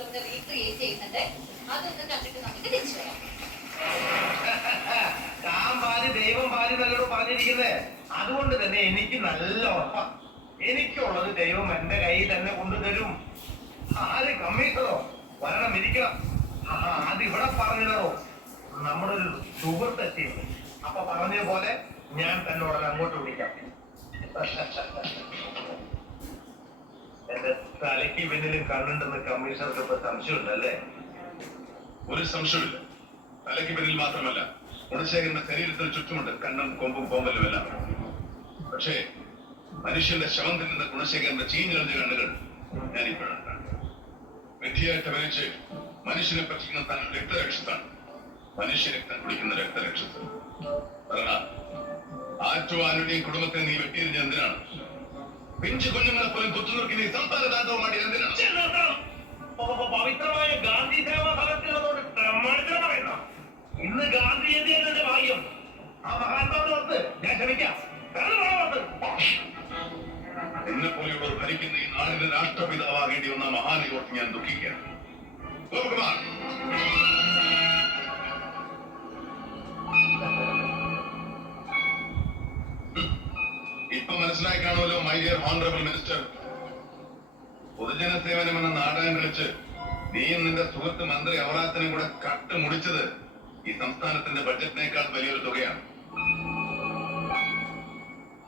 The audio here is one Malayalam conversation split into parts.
റീക്രിയേറ്റ് ചെയ്യുന്നുണ്ട്. അതൊന്ന് കണ്ടിട്ട് നമുക്ക് തിരിച്ചു വരാം. താൻ പാതി ദൈവം പാതി നല്ലോട് പറഞ്ഞിരിക്കുന്നത്. അതുകൊണ്ട് തന്നെ എനിക്ക് നല്ല ഉറപ്പാ, എനിക്കുള്ളത് ദൈവം എന്റെ കയ്യിൽ തന്നെ കൊണ്ടുതരും. ആര് കമ്മീഷണറോ വരണം ഇരിക്കണം. അത് ഇവിടെ പറഞ്ഞതോ നമ്മുടെ ഒരു സുഹൃത്ത് എത്തിയുണ്ട്. അപ്പൊ പറഞ്ഞ പോലെ ഞാൻ തന്നോട് അങ്ങോട്ട് വിളിക്കാം. എന്റെ തലയ്ക്ക് പിന്നിലും കണ്ണുണ്ടെന്ന് കമ്മീഷണർക്ക് ഇപ്പൊ സംശയമുണ്ടല്ലേ? ഒരു സംശയമില്ല. തലയ്ക്ക് പിന്നിൽ മാത്രമല്ല, ഗുണശേഖരന്റെ ശരീരത്തിന് ചുറ്റുമുണ്ട് കണ്ണും കൊമ്പും കോമ്പലുമെല്ലാം. പക്ഷേ മനുഷ്യന്റെ ശവം തിന്നുന്ന ഗുണശേഖരന്റെ ചീഞ്ഞെറിഞ്ഞ കണ്ണുകൾ ഞാനിപ്പോഴാണ് കാണുന്നത്. വിധിയായിട്ട് മരിച്ച് മനുഷ്യനെ പറ്റിക്കുന്ന താൻ രക്തരക്ഷത്താണ്. മനുഷ്യരക്തം കുടിക്കുന്ന രക്തരക്ഷത്ത്. ആറ്റുവാനുടെയും കുടുംബത്തെ നീ വെട്ടിയെറിഞ്ഞ എന്തിനാണ്? പിഞ്ചു കുഞ്ഞുങ്ങളെ പോലും കുത്തുനിർക്കി നീ സംസ്ഥാന താന്തവുമായിട്ട് എന്തിനാണ്? പവിത്രമായ ഗാന്ധി സേവാ ഫലത്തിനോട് പ്രമാണിച്ചു പറയുന്ന ഇന്ന് ഗാന്ധി ജയന്തി ഭാഗ്യം. ആ മഹാത്മാവിനെ ഓർത്ത് ഞാൻ ക്ഷമിക്കാം. എന്നെ പോലെയുള്ളവർ ഭരിക്കുന്ന ഈ നാടിന്റെ രാഷ്ട്രപിതാവാകേണ്ടി വന്ന മഹാനെ ഓർത്ത് ഞാൻ ദുഃഖിക്കുകയാണ്. ഇപ്പൊ മനസ്സിലായി കാണുമല്ലോ മൈ ഡിയർ ഹോണറബിൾ മിനിസ്റ്റർ. പൊതുജന സേവനം എന്ന നാടകം കളിച്ച് നീയും നിന്റെ സുഹൃത്ത് മന്ത്രി അവറാത്തനും കൂടെ കട്ട് മുടിച്ചത് ഈ സംസ്ഥാനത്തിന്റെ ബഡ്ജറ്റിനേക്കാൾ വലിയൊരു തുകയാണ്.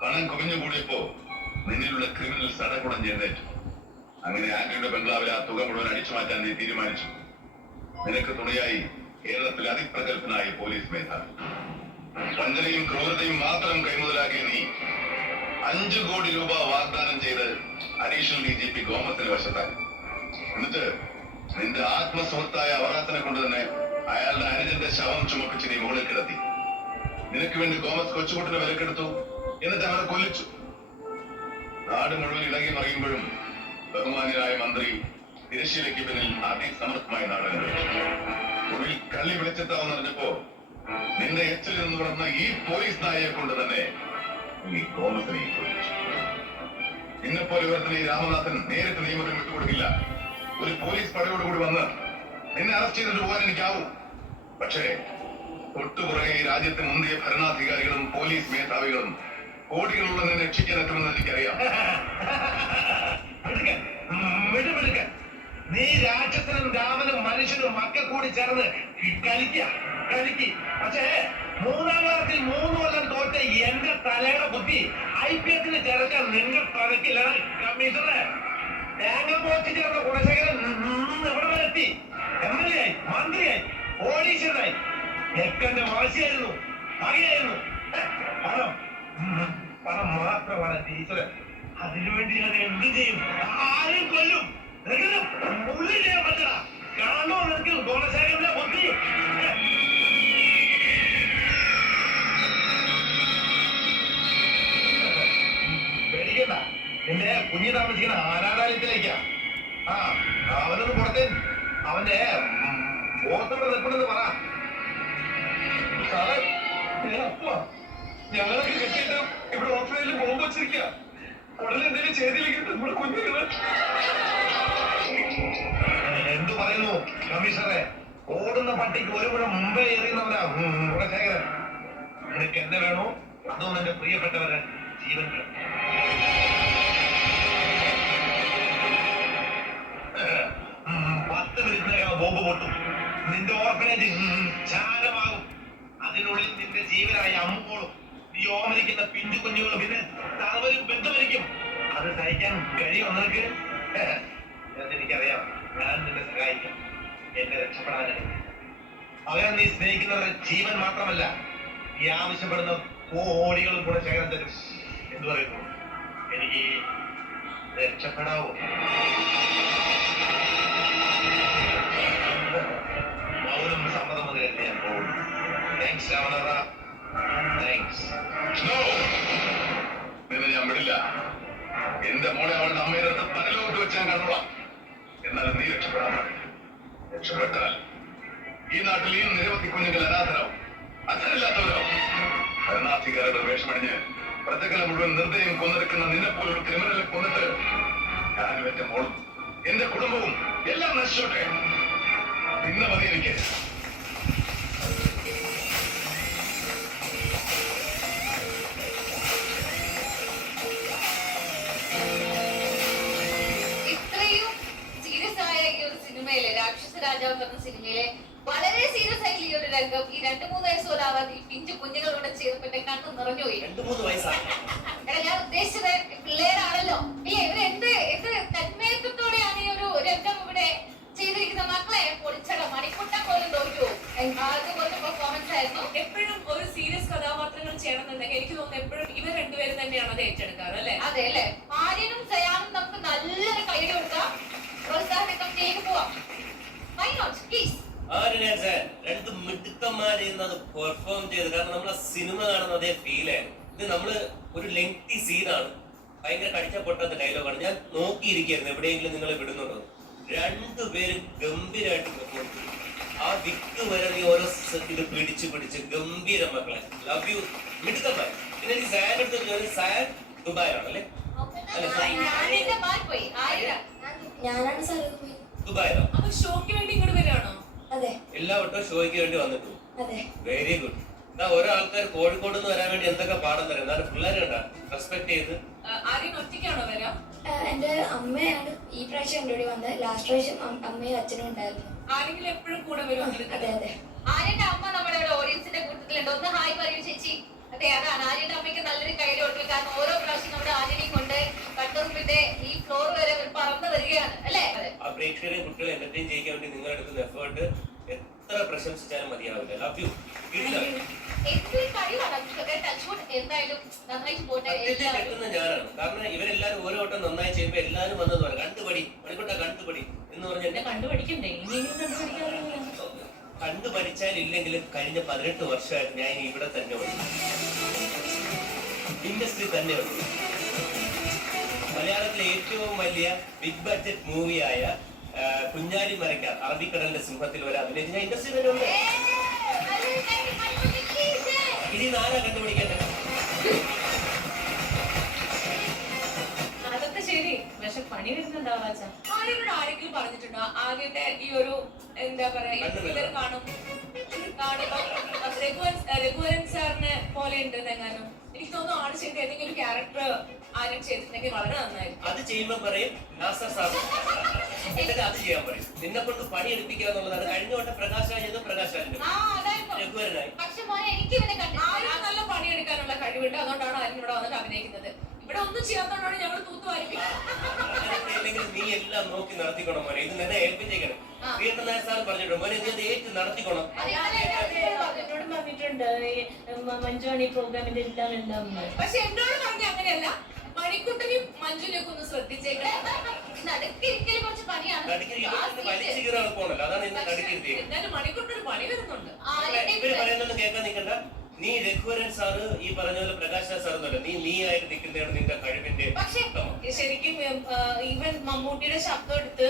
പണം കുവിഞ്ഞുകൂടിയപ്പോ നിന്നിലുള്ള ക്രിമിനൽസ് അടക്കുടം ചെയ്തേറ്റു. അങ്ങനെ ആന്റണിയുടെ ബംഗ്ലാവിൽ ആ തുക മുഴുവൻ അടിച്ചു മാറ്റാൻ നീ തീരുമാനിച്ചു. നിനക്ക് തുണയായി കേരളത്തിലെ അതിപ്രഗത്ഭനായ പോലീസ് മേധാവി. വഞ്ചനയും ക്രൂരതയും മാത്രം കൈമുതലാക്കിയ നീ 5 കോടി രൂപ വാഗ്ദാനം ചെയ്ത് അഡീഷണൽ DGP ഗോമസിനെ വശത്താക്കി. എന്നിട്ട് നിന്റെ ആത്മസുഹൃത്തായ അവറാത്തനെ കൊണ്ട് തന്നെ അയാളുടെ അനുജന്റെ ശവം ചുമപ്പിച്ച് നീ മുകളിൽ കിടത്തി. നിനക്ക് വേണ്ടി ഗോമസ് കൊച്ചുകുട്ടിനെ വിലക്കെടുത്തു. എന്നിട്ട് അവരെ കൊല്ലിച്ചു. നാട് മുഴുവൻ ഇളകി മറിയുമ്പോഴും ബഹുമാന്യനായ മന്ത്രി തിരശ്ശീലയ്ക്ക് പിന്നിൽ അതിസമർത്ഥമായി നാടകം കളിച്ചു. ഒടുവിൽ കള്ളി വിളിച്ചെത്താമെന്നറിഞ്ഞപ്പോ നിന്റെ എച്ചിൽ നിന്ന് വളർന്ന ഈ പോലീസ് നായയെ കൊണ്ട് തന്നെ ഈ ഗോമസിനെ കൊല്ലിച്ചു. നിന്നെപ്പോലെ ഒരുത്തനെ ഈ രാമനാഥൻ നേരിട്ട് നിയമത്തിന് വിട്ടുകൊടുക്കില്ല. ഒരു പോലീസ് പടയോടുകൂടി വന്ന് നിന്നെ അറസ്റ്റ് ചെയ്തിട്ട് പോകാൻ എനിക്കാവും. പക്ഷേ തൊട്ടുപുറകെ ഈ രാജ്യത്തെ മുന്തിയ ഭരണാധികാരികളും പോലീസ് മേധാവികളും കോടികളുള്ള നിന്നെ രക്ഷിക്കാൻ എത്തുമെന്ന് എനിക്കറിയാം. നീ രാക്ഷസനും രാമനും മനുഷ്യനും ഒക്കെ കൂടി ചേർന്ന് കളിക്ക്. പക്ഷേ 3-ാം ക്ലാസ്സിൽ 3 കൊല്ലം തോറ്റ എന്റെ തലയുടെ ബുദ്ധി IPS ചേർക്കാൻ നിങ്ങൾ തലക്കില്ല. കമ്മീഷണറെ തേങ്ങ പോറ്റി ചേർന്ന ഗുണശേഖരൻ എവിടെ വരെ എത്തി? MLA ആയി, മന്ത്രിയായി, കോടീശ്വരനായി. എക്കന്റെ വാശിയായിരുന്നു, പകയായിരുന്നു. പണം മാത്രമാണ് ടീച്ചറ്. അതിനുവേണ്ടി ഞാൻ എന്ത് ചെയ്യും? ആരും കൊല്ലും. ഉള്ളിൽ ചെയ്യാൻ പറ്റണ കാണോ നിനക്ക് ഗുണശേഖരന്റെ ബുദ്ധി? പേടിക്കണ്ട, നിന്റെ കുഞ്ഞു താമസിക്കുന്ന ആരാധനാലയത്തിലേക്കാ. അവനൊന്ന് പുറത്തേ. അവന്റെ ഓർത്തോടെ നിൽക്കണമെന്ന് പറ. സാറേ, ഞങ്ങളൊക്കെ കെട്ടിയിട്ട് ഇവിടെ ഓഫീസിൽ ബോംബ് വെച്ചിരിക്കുക. ഉടനെ എന്തെങ്കിലും ചെയ്തില്ലെങ്കിൽ നമ്മുടെ കുഞ്ഞുങ്ങള്. എന്തു പറയുന്നു കമ്മീഷണറെ? ഓടുന്ന പട്ടിക്ക് ഒരു മുഴ മുമ്പേ എറിയുന്നവരാ ഗുണശേഖരൻ. നിനക്ക് എന്നെ വേണോ അതോ എന്റെ പ്രിയപ്പെട്ടവരെ ജീവൻ വേണം? 10 മിനിറ്റിനകം ബോംബ് പൊട്ടും. നിന്റെ ഓർഫനേജ് ചാരമാകും. അതിനുള്ളിൽ നിന്റെ ജീവനായ അമ്മുകളും നീ ഓമരിക്കുന്ന പിഞ്ചു കുഞ്ഞുങ്ങളും പിന്നെ തറവരും ബന്ധമരിക്കും. അത് സഹിക്കാൻ കഴിയുമോ നിനക്ക്? എനിക്കറിയാം. ഞാൻ നിന്നെ സഹായിക്കാം. എന്നെ രക്ഷപ്പെടാനായി. പകരം നീ സ്നേഹിക്കുന്നവരുടെ ജീവൻ മാത്രമല്ല, ഈ ആവശ്യപ്പെടുന്ന കോടികളും കൂടെ ശേഖരം തരും. എന്തു പറയുന്നു? എനിക്ക് രക്ഷപ്പെടാവോ? മൗനം സമ്മതം മുതൽ ഞാൻ പോകും. Thanks Ramanatha, thanks. നിന്നെ ഞാൻ വിടില്ല. എന്റെ മോളെ അവളുടെ അമ്മയുടെ പരലോട്ട് വെച്ച് ഞാൻ കണ്ടോളാം. എന്നാലും നീ രക്ഷപ്പെടാൻ പാടില്ല. രക്ഷപ്പെട്ടാൽ ഈ നാട്ടിൽ ഈ നിരവധി കുഞ്ഞുങ്ങൾ അനാഥരാവും, അച്ഛനില്ലാത്തവരാവും. ഭരണാധികാരികളുടെ വേഷമണിഞ്ഞ് പ്രജകളെ മുഴുവൻ നിർദ്ദയം കൊന്നെടുക്കുന്ന നിന്നെപ്പോലൊരു ക്രിമിനലെ കൊന്നിട്ട് ഞാനും എന്റെ മോളും എന്റെ കുടുംബവും എല്ലാം നശിച്ചോട്ടെ. ഇന്ന് മതി എനിക്ക്. ഇത്രയും സീരിയസ് ആയ ഈ ഒരു സിനിമയിലെ രാക്ഷസ രാജാവ് എന്ന സിനിമയിലെ വളരെ സീരിയസ് ആയിട്ടുള്ള ഈ ഒരു രംഗം ഈ 2-3 വയസ്സ് പോലും ആവാതെ ഈ പിഞ്ചു കുഞ്ഞുങ്ങളോട് ചെയ്തപ്പോ എന്റെ കണ്ണ് നിറഞ്ഞുപോയി. 2-3 വയസ്സാണ്. എടാ ഞാൻ ഉദ്ദേശിച്ചത് പിള്ളേരാണല്ലോ. ഇല്ലേ ഇവര് എന്ത് തന്മയത്വത്തോടെയാണ് ഈ ഒരു രംഗം ഇവിടെ ചെയ്തിരിക്കുന്ന. മക്കളെ പൊളിച്ചട മണിക്കുട്ട പോലും തോറ്റു. അതുപോലെ പെർഫോമൻസ് ആയിരുന്നു. എപ്പോഴും ഒരു സീരിയസ് കഥാപാത്രങ്ങൾ ചെയ്യണമെന്നുണ്ടെങ്കിൽ എനിക്ക് തോന്നുന്നു എപ്പോഴും ഇവർ രണ്ടുപേരും തന്നെയാണ് അത് ഏറ്റെടുക്കാറ് അല്ലെ? അതെ അല്ലെ? ആര്യനും സയാനും നമുക്ക് നല്ലൊരു കൈയ്യടി കൊടുക്കാം. പ്രോത്സാഹനത്തിലേക്ക് പോവാം. Why not? Please. രണ്ട് മിടുക്കന്മാരെ അത് പെർഫോം ചെയ്ത്. കാരണം നമ്മളെ സിനിമ കാണുന്ന അതേ ഫീലായിരുന്നു. ഇത് നമ്മള് ഒരു ലെങ്തി സീനാണ്, ഭയങ്കര കടിച്ച പൊട്ടാത്ത ഡയലോഗാണ്. ഞാൻ നോക്കിയിരിക്കായിരുന്നു എവിടെയെങ്കിലും നിങ്ങളെ വിടുന്നുണ്ടോ. രണ്ടുപേരും ഗംഭീരമായിട്ട് പെർഫോം ചെയ്തു. ആ വിക്ക് വരെ നീ ഓരോ ഇത് പിടിച്ച് ഗംഭീര മക്കളെ. ലവ് യു മിടുക്കന്മാർ. പിന്നെ ഈ സാൻ എടുത്ത് സാൻ ദുബായിലാണല്ലേ? ഞാനാണ് സാർ ദുബായിലോ? അപ്പൊ ഷോക്ക് വേണ്ടി ഇങ്ങോട്ട് വരികയാണോ? അതെ എല്ലാ വട്ടവും ഷോയ്ക്ക് വേണ്ടി വന്നിട്ടു. അതെ വെരി ഗുഡ്. എന്നാ ഓരോ ആൾക്കാർ കോഴിക്കോട് നിന്ന് വരാൻ വേണ്ടി എന്തൊക്കെ പാഠം തരാം. എന്നാലും പിള്ളേരെ കണ്ടാ റെസ്പെക്ട് ചെയ്ത്. ആര്യൻ ഒറ്റയ്ക്കാണോ വരാം? എന്റെ അമ്മയാണ് ഈ പ്രാവശ്യം എൻ്റെ കൂടെ വന്നത്. ലാസ്റ്റ് പ്രാവശ്യം അമ്മയും അച്ഛനും ഉണ്ടായിരുന്നു. ആരെങ്കിലും എപ്പോഴും കൂടെ വരും? അതെ അതെ. ആര്യന്റെ അമ്മ നമ്മുടെ ഇവിടെ ഓഡിയൻസിന്റെ കൂട്ടത്തിലുണ്ട്. ഒന്ന് ഹായ് പറയൂ ചേച്ചി. അതെ അതാണ് ആര്യന്റെ അമ്മയ്ക്ക് നല്ലൊരു കൈയ്യടി കൊടുക്കുക. കാരണം ഓരോ പ്രാവശ്യം നമ്മുടെ ആര്യനെയും കൊണ്ട് കട്ടറുമ്പിന്റെ ഈ ഫ്ലോർ വരെ അവർ പറന്നു വരികയാണ് അല്ലേ? ആ പ്രേക്ഷകരെയും കുട്ടികളെ എന്റർടൈൻ ചെയ്യിക്കാൻ വേണ്ടി നിങ്ങൾ എടുക്കുന്ന എഫേർട്ട് എത്ര പ്രശംസിച്ചാലും മതിയാവില്ല. Love you. എന്തൊരു കഴിവാണ് ടച്ച്വുഡ്. എന്തായാലും നന്നായിട്ട് പോട്ടെ. കിട്ടുന്ന ഞാനാണ്. കാരണം ഇവരെല്ലാരും ഓരോ വട്ടം നന്നായി ചെയ്യുമ്പോ എല്ലാരും വന്നെന്ന് പറയാം കണ്ടുപടി മണിക്കൊട്ട കണ്ടുപടി എന്ന് പറഞ്ഞ എന്നെ കണ്ടുപഠിക്കണ്ടേ? ഇനിയും കണ്ടുപഠിക്കാറില്ല. കണ്ടുപഠിച്ചാലില്ലെങ്കിലും കഴിഞ്ഞ 18 വർഷമായിട്ട് ഞാൻ ഇവിടെ തന്നെ ഉണ്ട്, ഇൻഡസ്ട്രി തന്നെ ഉണ്ട്. മലയാളത്തിലെ ഏറ്റവും വലിയ ബിഗ് ബഡ്ജറ്റ് മൂവിയായ കുഞ്ഞാലി മരയ്ക്കാർ അറബിക്കടലിന്റെ സിംഹത്തിൽ വരെ അഭിനയിച്ച് ഞാൻ ഇൻഡസ്ട്രി തന്നെ ഉണ്ട്. ഇനി ആരാ കണ്ടുപിടിക്കട്ടെ? അതൊക്കെ ശരി, പക്ഷെ പണി വരുന്നുണ്ടാവാ. ആരെങ്കിലും പറഞ്ഞിട്ടുണ്ടോ ആദ്യത്തെ ഈ ഒരു എന്താ പറയാ ഇവർ കാണും രഘുവരൻ സാറിനെ പോലെ ഉണ്ട് എന്നെങ്ങാനും? എനിക്ക് തോന്നുന്നു ആള് ചെയ്ത് ഏതെങ്കിലും ഒരു ക്യാരക്ടർ ആരും ചെയ്തിട്ടുണ്ടെങ്കിൽ വളരെ നന്നായിരുന്നു. അത് ചെയ്യുമ്പോ പറയും നാസർ സാർ, എന്നിട്ട് അത് ചെയ്യാൻ പറയും. നിന്നെ കൊണ്ട് പണി എടുപ്പിക്കുക എന്നുള്ളതാണ്. കഴിഞ്ഞ വട്ടം പ്രകാശ് രാജ് പ്രകാശ് രാജിന്റെ രഘുവരനായി. ആരും നല്ല പണിയെടുക്കാനുള്ള കഴിവുണ്ട്. അതുകൊണ്ടാണ് ആരും ഇവിടെ വന്നിട്ട് അഭിനയിക്കുന്നത്. ഇവിടെ ഒന്നും ചെയ്യാത്തതുകൊണ്ടാണ് ഞങ്ങൾ തൂത്തുവാരിപ്പിക്കുന്നത്. നീ എല്ലാം നോക്കി നടത്തിക്കോണം മോനെ. ഇത് നിന്നെ ഏൽപ്പിച്ചേക്കണം. പ്രിയട്ടൻ നായർ സാർ പറഞ്ഞിട്ടുണ്ട് മോനെ നീ അത് ഏറ്റു നടത്തിക്കോണം. എന്നോട് പറഞ്ഞിട്ടുണ്ട് മഞ്ജുവാണ് ഈ പ്രോഗ്രാമിന്റെ എല്ലാം. പക്ഷെ എന്നോട് പറഞ്ഞ അങ്ങനെയല്ല. മണിക്കുട്ടനും മഞ്ജുവിനൊക്കെ ഒന്ന് ശ്രദ്ധിച്ചേക്കണം. കുറച്ച് പണിയാണ്. വലിച്ചു കീറാൻ പോണല്ലോ, അതാണ് ഇന്ന് നടുക്കിരുത്തിയത്. എന്തായാലും മണിക്കുട്ടന് പണി വരുന്നുണ്ട്. ഇവര് പറയുന്നൊന്നും കേൾക്കാൻ നിൽക്കണ്ട. നീ രഘുവരൻ സാറ് ഈ പറഞ്ഞ പോലെ പ്രകാശ് സാർ എന്നല്ല, നീ ആയിട്ട് നിൽക്കുന്നതാണ് നിന്റെ കഴിവിന്റെ. പക്ഷെ ശരിക്കും ഈവൻ മമ്മൂട്ടിയുടെ ശബ്ദം എടുത്ത്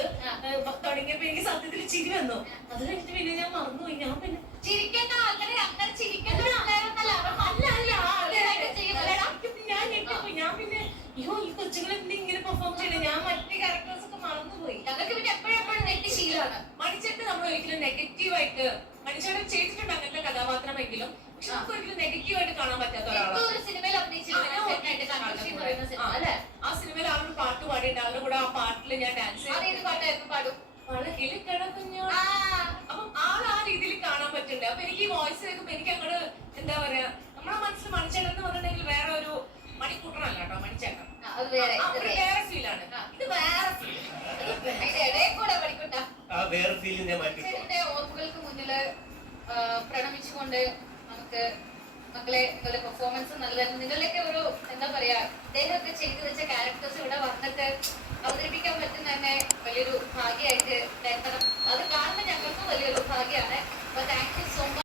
തുടങ്ങിയപ്പോ എനിക്ക് സത്യത്തിൽ ചിരി വന്നു. അത് കഴിഞ്ഞിട്ട് പിന്നെ ഞാൻ മറന്നുപോയി. ഞാൻ പിന്നെ ചിരിക്കേണ്ട അങ്ങനെ ചിരിക്കേണ്ട ഞാൻ ഞെട്ടിപ്പോയി. ഞാൻ പിന്നെ അയ്യോ ഈ കൊച്ചുങ്ങളെ ഇങ്ങനെ പെർഫോം ചെയ്യണേ. ഞാൻ മറ്റേ ക്യാരക്ടേഴ്സ് ഒക്കെ മറന്നുപോയി. ഞങ്ങൾക്ക് പിന്നെ എപ്പോഴും നെറ്റ് ശീലമാണ്. മണിച്ചേട്ടൻ നമ്മൾ ഒരിക്കലും നെഗറ്റീവായിട്ട് മണിച്ചേട്ടൻ ചെയ്തിട്ടുണ്ട് അങ്ങനത്തെ കഥാപാത്രമെങ്കിലും പക്ഷെ നമുക്ക് ഒരിക്കലും നെഗറ്റീവായിട്ട് കാണാൻ പറ്റാത്ത ഒരാളാണ്. ആ സിനിമയിൽ ആളുടെ പാട്ട് പാടിയിട്ട് ആളുടെ കൂടെ ആ പാട്ടിൽ ഞാൻ ഡാൻസ് പാടും. അപ്പം ആ രീതിയിൽ കാണാൻ പറ്റുന്നുണ്ട്. അപ്പൊ എനിക്ക് ഈ വോയിസ് കേൾക്കുമ്പോ എനിക്ക് അങ്ങോട്ട് എന്താ പറയാ നമ്മുടെ മനസ്സിൽ മണിച്ചേട്ടൻ എന്ന് പറഞ്ഞിട്ടുണ്ടെങ്കിൽ വേറെ ഒരു മണിക്കൂട്ടറല്ല കേട്ടോ മണിച്ചേട്ടൻ. വേറെ ഫീലാണ്. ഇത് വേറെ ഫീൽ. ഓർമ്മകൾക്ക് മുന്നില് പ്രണമിച്ചുകൊണ്ട് നമുക്ക് മക്കളെ പെർഫോമൻസ് നല്ലതായിരുന്നു. നിങ്ങളുടെയൊക്കെ ഒരു എന്താ പറയാ ദേഹ